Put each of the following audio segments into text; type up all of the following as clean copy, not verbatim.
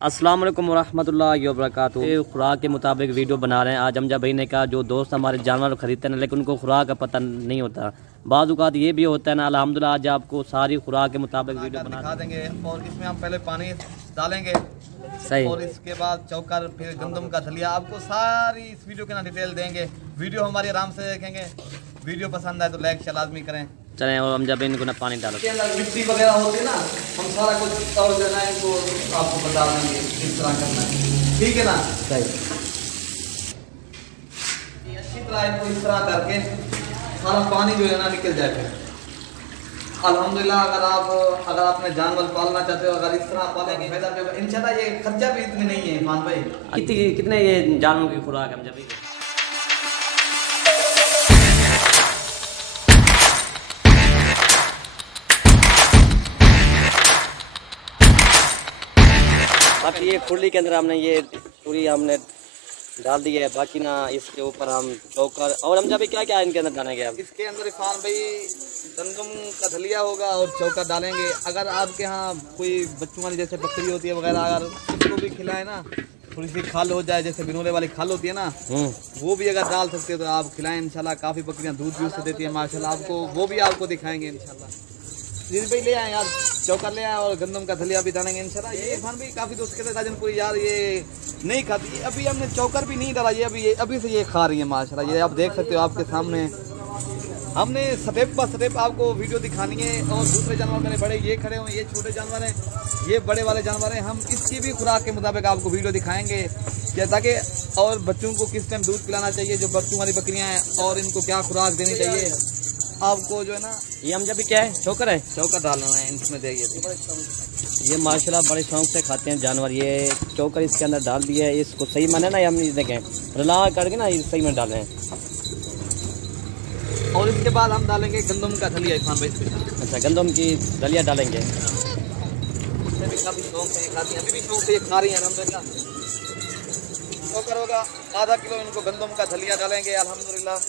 अस्सलाम वालेकुम वरहमतुल्लाहि वबरकातुहू। खुराक के मुताबिक वीडियो बना रहे हैं। आज हमजा भाई ने कहा जो दोस्त हमारे जानवर खरीदते हैं लेकिन उनको खुराक का पता नहीं होता, बाज़ औक़ात ये भी होता है ना। अल्हम्दुलिल्लाह आज आपको सारी खुराक के मुताबिक वीडियो बना देंगे और इसमें हम पहले पानी डालेंगे सही, और इसके बाद चौकर, फिर गंदम का दलिया, आपको सारी इस वीडियो के ना डिटेल देंगे। वीडियो हमारी आराम से देखेंगे। वीडियो पसंद आए तो लाइक लाजमी करें। चलें और हम जब इनको ना पानी डालो, मिट्टी वगैरह होती है ना, हम सारा कुछ और जो है इनको आपको बता देंगे किस तरह करना है, ठीक है ना। सही, अच्छी तरह इनको इस तरह करके सारा पानी जो है ना निकल जाए। फिर अल्हम्दुलिल्लाह अगर आपने जानवर पालना चाहते हो, अगर इस तरह पालेंगे फायदा इंशाल्लाह। ये खर्चा भी इतनी नहीं है इरफान भाई। कितने ये जानवरों की खुराक हम जब बाकी ये खुरली के अंदर हमने ये पूरी हमने डाल दी है। बाकी ना इसके ऊपर हम चौकर और हम जब क्या क्या इनके अंदर डालेंगे। अब इसके अंदर इरफान भाई गंदम का दलिया होगा और चौका डालेंगे। अगर आपके यहाँ कोई बच्चों वाली जैसे बकरी होती है वगैरह, अगर उसको भी खिलाए ना, थोड़ी सी खाल हो जाए, जैसे बिनोले वाली खाल होती है ना, वो भी अगर डाल सकते हो तो आप खिलाएं इंशाल्लाह। काफ़ी बकरियाँ दूध भी उससे देती है माशाल्लाह। आपको वो भी आपको दिखाएंगे इंशाल्लाह। जी भाई ले आए यार, चौका ले आए और गंदम का दलिया भी डालेंगे इंशाल्लाह। ये इरफान भाई काफ़ी दोस्त कहते हैं राजनपुरी यार ये नहीं खाती, अभी हमने चौकर भी नहीं डाला, ये अभी से ये खा रही है माशाल्लाह। ये आप देख सकते हो आपके सामने। हमने स्टेप बाय स्टेप आपको वीडियो दिखानी है। और दूसरे जानवर मेरे बड़े ये खड़े हुए, ये छोटे जानवर हैं, ये बड़े वाले जानवर हैं। हम इसकी भी खुराक के मुताबिक आपको वीडियो दिखाएंगे ताकि और बच्चों को किस टाइम दूध पिलाना चाहिए, जो बच्चों वाली बकरियां हैं, और इनको क्या खुराक देनी चाहिए आपको जो है ना। ये हम जब भी क्या है चौकर है, चौकर डालना है इसमें। देखिए ये माशाल्लाह बड़े शौक से खाते हैं जानवर। ये चौकर इसके अंदर डाल दिया है, इसको सही माने ना, हम देखें रला करके ना ये सही में डालें। और इसके बाद हम डालेंगे गंदम का दलिया इरफान भाई। अच्छा, गंदम की दलिया डालेंगे। उससे भी काफ़ी शौक से ये खाती हैं, अभी भी शौक से ये खा रही हैं अल्हम्दुलिल्लाह। चौकर होगा आधा किलो, इनको गंदम का दलिया डालेंगे अल्हम्दुलिल्लाह।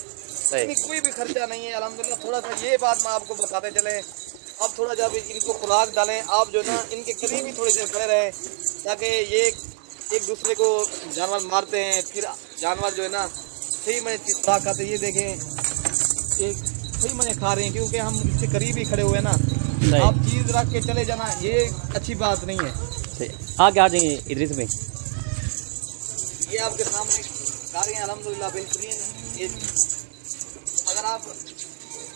कोई भी खर्चा नहीं है अल्हम्दुलिल्लाह। थोड़ा सा ये बात मैं आपको बताते चले, अब थोड़ा जब इनको खुराक डालें आप जो ना इनके करीब ही थोड़ी देर खड़े रहें, ताकि ये एक दूसरे को जानवर मारते हैं, फिर जानवर जो है ना सही मैंने चित्रा खाते। ये देखें एक सही मैंने खा रहे हैं क्योंकि हम इससे करीब ही खड़े हुए हैं ना। आप चीज़ रख के चले जाना ये अच्छी बात नहीं है। आगे आ जाएंगे इधर में, ये आपके सामने खा रहे हैं अल्हम्दुलिल्लाह बेहतरीन। अगर आप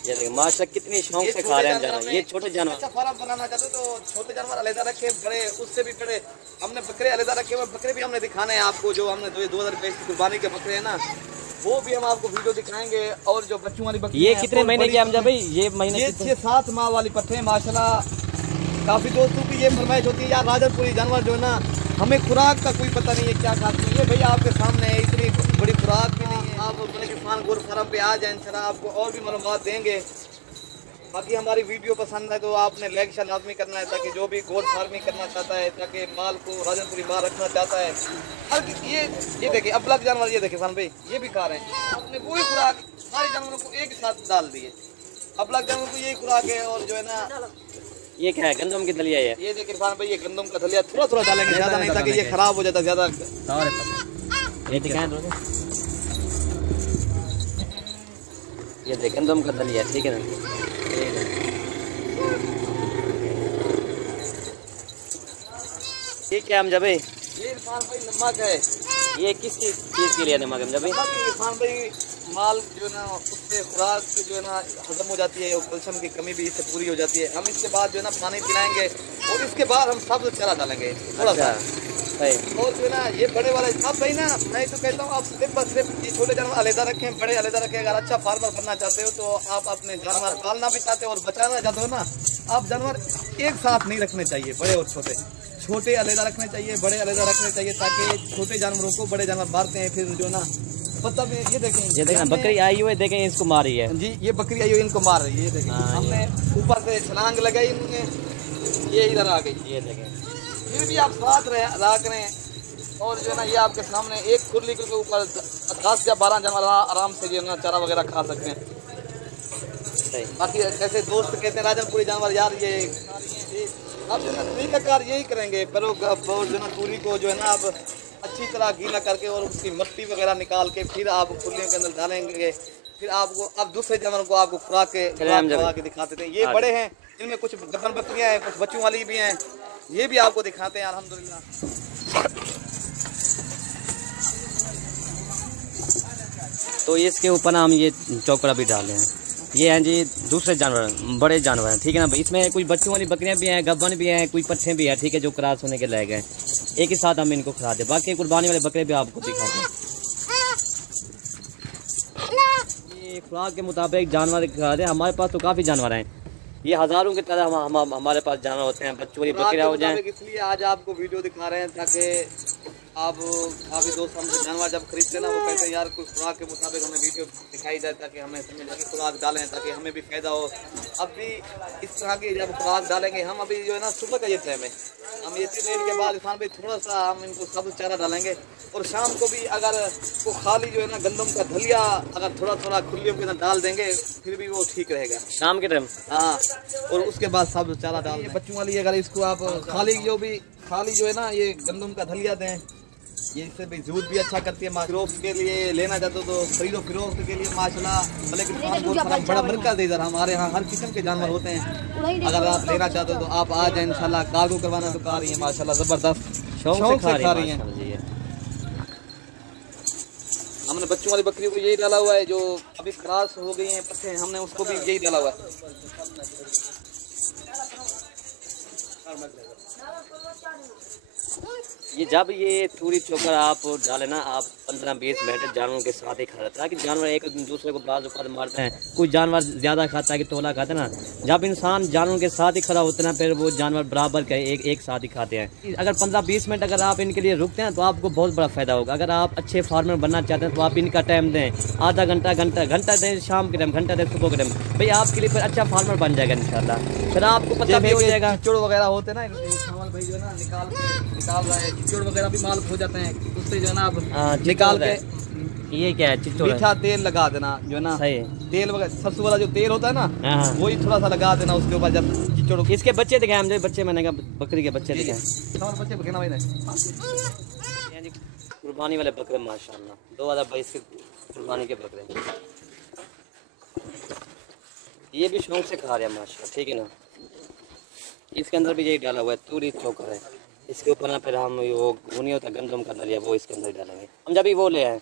ये देखिए माशाल्लाह कितनी शौक से खा रहे हैं जानवर। ये छोटे जानवर अच्छा फार्म बनाना चाहते हो तो छोटे जानवर अलग रखे, बड़े उससे भी बड़े हमने बकरे अलग रखे हुए। बकरे भी हमने दिखाने हैं आपको, जो हमने 2022 की कुर्बानी के बकरे हैं ना, वो भी हम आपको वीडियो दिखाएंगे। और जो बच्चों वाली बकरी, ये कितने महीने की हमजा भाई? ये महीने ये 6-7 माह वाली पट्टे माशाल्लाह। काफ़ी दोस्तों की ये फरमाइश होती है यार राजनपुरी जानवर जो है ना, हमें खुराक का कोई पता नहीं है क्या खाते हैं। ये भैया आपके सामने है, इतनी बड़ी खुराक भी नहीं है। आप अपने किसान गोर फार्म पे आ जाए इंशाल्लाह, आपको और भी मालूमात देंगे। बाकी हमारी वीडियो पसंद है तो आपने लाइक शेयर लाजमी करना है, ताकि जो भी गोट फार्मिंग करना चाहता है, ताकि माल को राजनपुरी माल रखना चाहता है। और ये देखिए अबलग जानवर, ये देखिए फान भाई ये भी खा रहे हैं। आपने वही खुराक सारे जानवरों को एक साथ डाल दिए। अबलग जानवरों को यही खुराक है। और जो है ना ये क्या है? गंदम की दलिया है। ये देखिए इरफान भाई ये गंदम का दलिया थोड़ा थोड़ा डालेंगे, ज़्यादा नहीं, ताकि ये खराब हो जाता ज़्यादा। ये दिखाएं दोस्तों, ये देख गंदम का दलिया, ठीक है ना। ये क्या हम जब ये इरफान भाई नमक है। ये किस चीज़ के लिए नमक हम जब इरफान भाई माल जो है ना उससे खुराक जो है ना हजम हो जाती है, और कैल्शियम की कमी भी इससे पूरी हो जाती है। हम इसके बाद जो है ना पानी पिलाएंगे और इसके बाद हम सब चारा डालेंगे थोड़ा सा। और जो है ना ये बड़े वाले सब भाई ना, मैं तो कहता हूँ आप सिर्फ बस सिर्फ ये छोटे जानवर अलहदा रखें, बड़े अलहदा रखें। अगर अच्छा फार्मर बनना चाहते हो तो आप अपने जानवर पालना भी चाहते हो और बचाना चाहते हो ना, आप जानवर एक साथ नहीं रखने चाहिए, बड़े और छोटे। छोटे अलहदा रखने चाहिए, बड़े अलहदा रखने चाहिए, ताकि छोटे जानवरों को बड़े जानवर मारते हैं फिर जो ना पता भी। ये देखें बकरी आई हुई है, देखें इसको मार रही है जी, ये बकरी आई हुई इनको मार रही है। ये देखें हमने ऊपर से छलांग लगाई, इन्होंने ये इधर आ गई। ये देखें फिर भी आप साथ रख रहे हैं। और जो है ना ये आपके सामने एक खुरली के ऊपर 10 या 12 जानवर आराम से जो है ना चारा वगैरह खा सकते हैं। बाकी जैसे दोस्त कहते हैं राजनपुरी जानवर यार ये आप जो है ना तरीकाकार यही करेंगे, पर वो जो है ना तूरी को जो है ना आप अच्छी तरह गीला करके और उसकी मट्टी वगैरह निकाल के फिर आप खुलियों के अंदर डालेंगे। फिर आपको अब दूसरे जानवरों को आपको खुराक के दिखाते थे। ये बड़े हैं, इनमें कुछ गब्बर बकरियां हैं, कुछ बच्चों वाली भी हैं, ये भी आपको दिखाते हैं अल्हम्दुलिल्लाह। तो इसके ऊपर हम ये चौकड़ा भी डाले हैं। ये हैं जी दूसरे जानवर, बड़े जानवर हैं, ठीक है ना। इसमें कुछ बच्चों वाली बकरियां भी हैं, गब्बन भी हैं, कुछ पट्ठे भी हैं, ठीक है, जो क्रॉस होने के लायक हैं। एक ही साथ हम इनको खिलाते हैं। बाकी कुर्बानी वाले बकरे भी आपको दिखाते हैं। ये खुराक के मुताबिक जानवर खिलाते हैं। हमारे पास तो काफ़ी जानवर हैं, ये हज़ारों की तरह हमारे पास जानवर होते हैं। बच्चों वाली बकरियां हो जाएं, इसलिए आज आपको वीडियो दिखा रहे हैं ताकि आप काफ़ी दोस्त हमसे जानवर जब खरीदते ना वो कहते हैं यार कोई खुराक के मुताबिक हमें वीडियो दिखाई जाए ताकि हमें समझ लगे खुराक डालें, ताकि हमें भी फायदा हो। अब भी इस तरह की जब खुराक डालेंगे हम, अभी जो है ना सुबह का ये टाइम है, हम ये 3 दिन के बाद इंसान भी थोड़ा सा हम इनको सब चारा डालेंगे। और शाम को भी अगर वो खाली जो है ना गंदम का दलिया अगर थोड़ा थोड़ा खुलियों के अंदर डाल देंगे फिर भी वो ठीक रहेगा शाम के टाइम। हाँ, और उसके बाद सब चारा डाल दें। बच्चों वाली अगर इसको आप खाली जो है ना ये गंदम का दलिया दें, ये इससे भी जूत भी अच्छा करती है। फिरोख्त के लिए लेना चाहते हो तो खरीदो, फिरोख्त के लिए माशाल्लाह लेकिन बड़ा मरकज है इधर। हमारे यहाँ हर किस्म के जानवर होते हैं, अगर आप लेना चाहते हो तो आप आ जाए इंशाल्लाह। कार्गो करवाना तो कर रही है माशाल्लाह, ज़बरदस्त शौक से खा रही हैं। हमने बच्चों वाली बकरियों को यही डाला हुआ है, जो अभी क्रॉस हो गई हैं पट्टे, हमने उसको भी यही डाला हुआ है। ये जब ये तूरी चोकर आप डालें ना, आप 15-20 मिनट जानवरों के साथ ही खा रहता है कि जानवर एक दूसरे को बाज़ औक़ात मारते हैं। कोई जानवर ज़्यादा खाता है कि तोला खाता है ना, जब इंसान जानवरों के साथ ही खड़ा होता है ना, फिर वो जानवर बराबर का एक साथ ही खाते हैं। अगर 15-20 मिनट अगर आप इनके लिए रुकते हैं तो आपको बहुत बड़ा फ़ायदा होगा। अगर आप अच्छे फार्मर बनना चाहते हैं तो आप इनका टाइम दें, आधा घंटा दें शाम के टाइम, घंटा दें सुबह के टाइम, भाई आपके लिए फिर अच्छा फार्मर बन जाएगा इंशाल्लाह। फिर आपको पता भी हो जाएगा। चिचोड़ वगैरह होते हैं ना, सामान भाई जो है ना निकाल रहा है, चिचोड़ वगैरह भी माल हो जाते हैं, उससे जो है ना आप निकाल के ये क्या है चिचोड़, मीठा तेल लगा देना जो है ना, सही तेल वगैरह सरसों वाला जो तेल होता है ना वही थोड़ा सा लगा देना उसके ऊपर। जब चिचोड़ इसके बच्चे दिखाए हम, बच्चे मैंने कहा बकरी के बच्चे दिखाए, बच्चे दिखाना भाई कुर्बानी वाले बकरे माशाल्लाह 2022 के कुर्बानी के बकरे, ये भी शौक से खा रहे हैं माशाल्लाह, ठीक है ना। इसके अंदर भी यही डाला हुआ है, तूरी चोकर है। इसके ऊपर ना फिर हम वो नहीं होता गंदम का दलिया, वो इसके अंदर डालेंगे हम जब भी वो ले आए।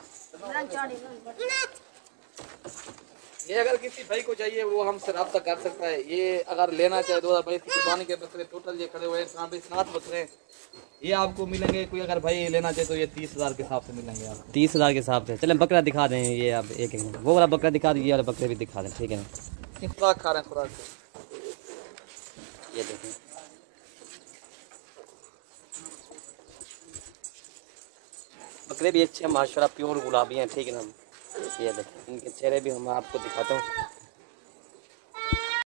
ये अगर किसी भाई को चाहिए वो हमसे रब्ता कर सकता है। ये अगर लेना चाहे 2022 की कुर्बानी के बकरे टोटल ये खड़े हुए हैं 7 बकरे, ये आपको मिलेंगे। कोई अगर भाई लेना चाहे तो ये 30,000 के हिसाब से मिलेंगे आपको। 30,000 के हिसाब से। चलें बकरा दिखा दें, ये आप एक वो वाला बकरा दिखा दें, ये वाला बकरे भी दिखा दें, ठीक है ना। खुराक खा रहे हैं, खुराक ये देखें, बकरे भी अच्छे हैं माशाल्लाह, प्योर गुलाबी हैं, ठीक है ना। ये देखें इनके चेहरे भी हम आपको दिखाता हूँ।